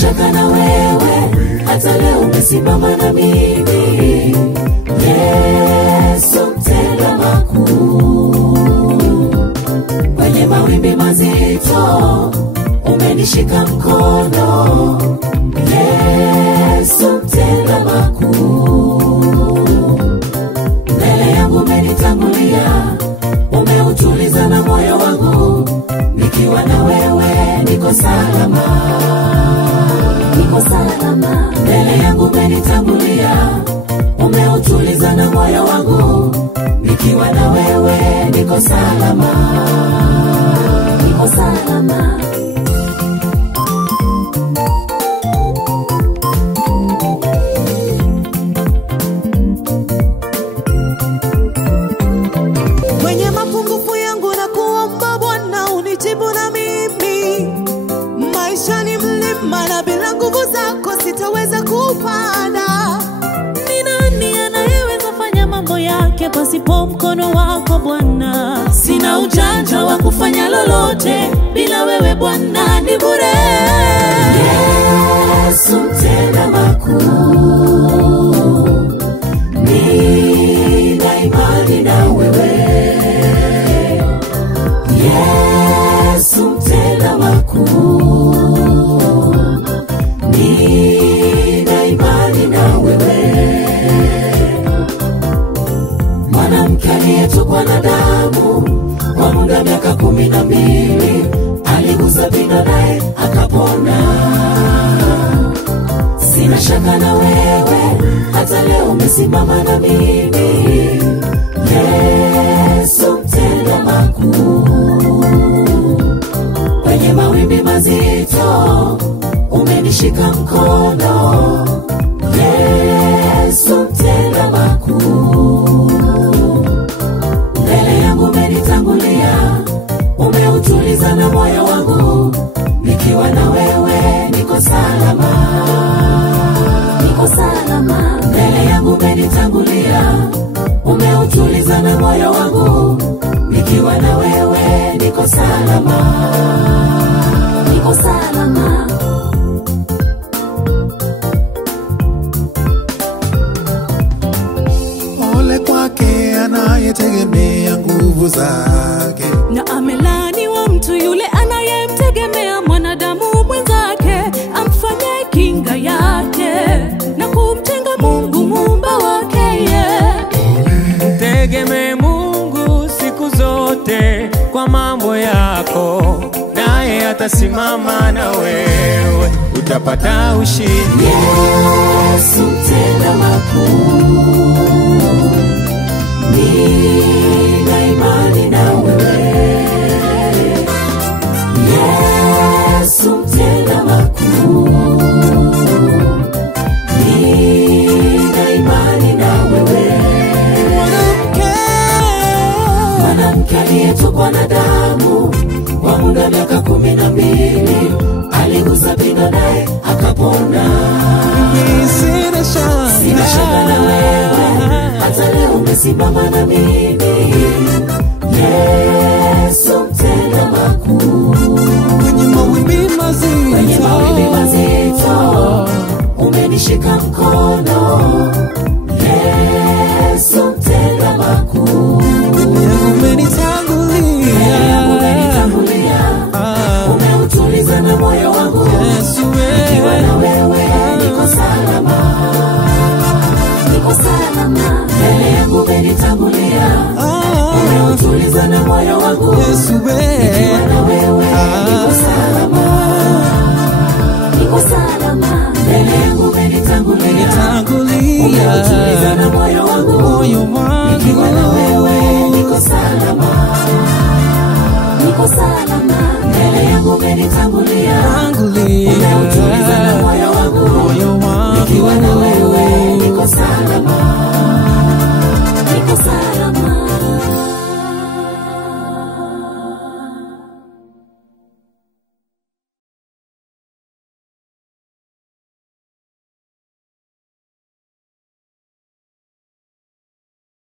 shaka na wewe, hata leo umesimama na mimi. Yesu mtenda makuu, kwenye mawimbi mazito umenishika mkono. Yesu mtenda makuu, mbele yangu umenitangulia, umeutuliza na moyo wangu. Nikiwa na wewe niko salama, niko salama. Mbele yangu umenitangulia, umeutuliza na moyo wangu. Nikiwa na wewe niko salama, niko salama. Mwenye mapungufu yangu na kuomba Bwana unijibu na mimi. Maisha ni mlima na bila nguvu zako sitaweza kupanda. Ni nani anayeweza fanya mambo yake pasipo mkono wako Bwana? Sina ujanja wa kufanya lolote, bila wewe Bwana ni bure. Yesu mtenda makuu, nina imani na wewe. Yesu mtenda makuu, nina imani na wewe. Mwanamke aliyetokwa na damu kwa muda miaka 12, aligusa pindo naye akapona. Sina shaka na wewe, hata leo umesimama na mimi. Yesu mtenda makuu, kwenye mawimbi mazito umenishika mkono. Yesu mtenda makuu, mbele yangu umenitangulia, umeutuliza na moyo wangu. Nikiwa na wewe niko salama, niko salama. Mbele yangu umenitangulia, umeutuliza na moyo wangu. Nikiwa na wewe niko salama, niko salama. Ole kwake anayetegemea nguvu zake, Na amelaniwa mtu yule anayemtegemea mwanadamu mwenzake, amfanye kinga yake na kumtenga Mungu muumba wake. Tegemee Mungu siku zote kwa mambo yako, naye atasimama na wewe, utapata ushindi. Yesu mtenda makuu, nina imani na wewe. Yesu mtenda makuu, nina imani na wewe. Mwanamke aliyetokwa na damu kwa muda miaka 12, aligusa pindo naye akapona. Sina shaka na wewe, hata leo umesimama na mimi. Yesu mtenda makuu, kwenye mawimbi mazito umenishika mkono. Yesu mtenda makuu, umenitangulia, umeutuliza na moyo wangu. Nikiwa na wewe niko salama, niko salama. Mbele yangu umenitangulia, umeutuliza na moyo wangu. Nikiwa na wewe niko salama, niko salama. Mbele yangu umenitangulia, umeutuliza na moyo wangu. Nikiwa na wewe niko salama, niko salama. Mbele yangu umenitangulia, umeutuliza na moyo wangu. Nikiwa na wewe niko salama, niko salama.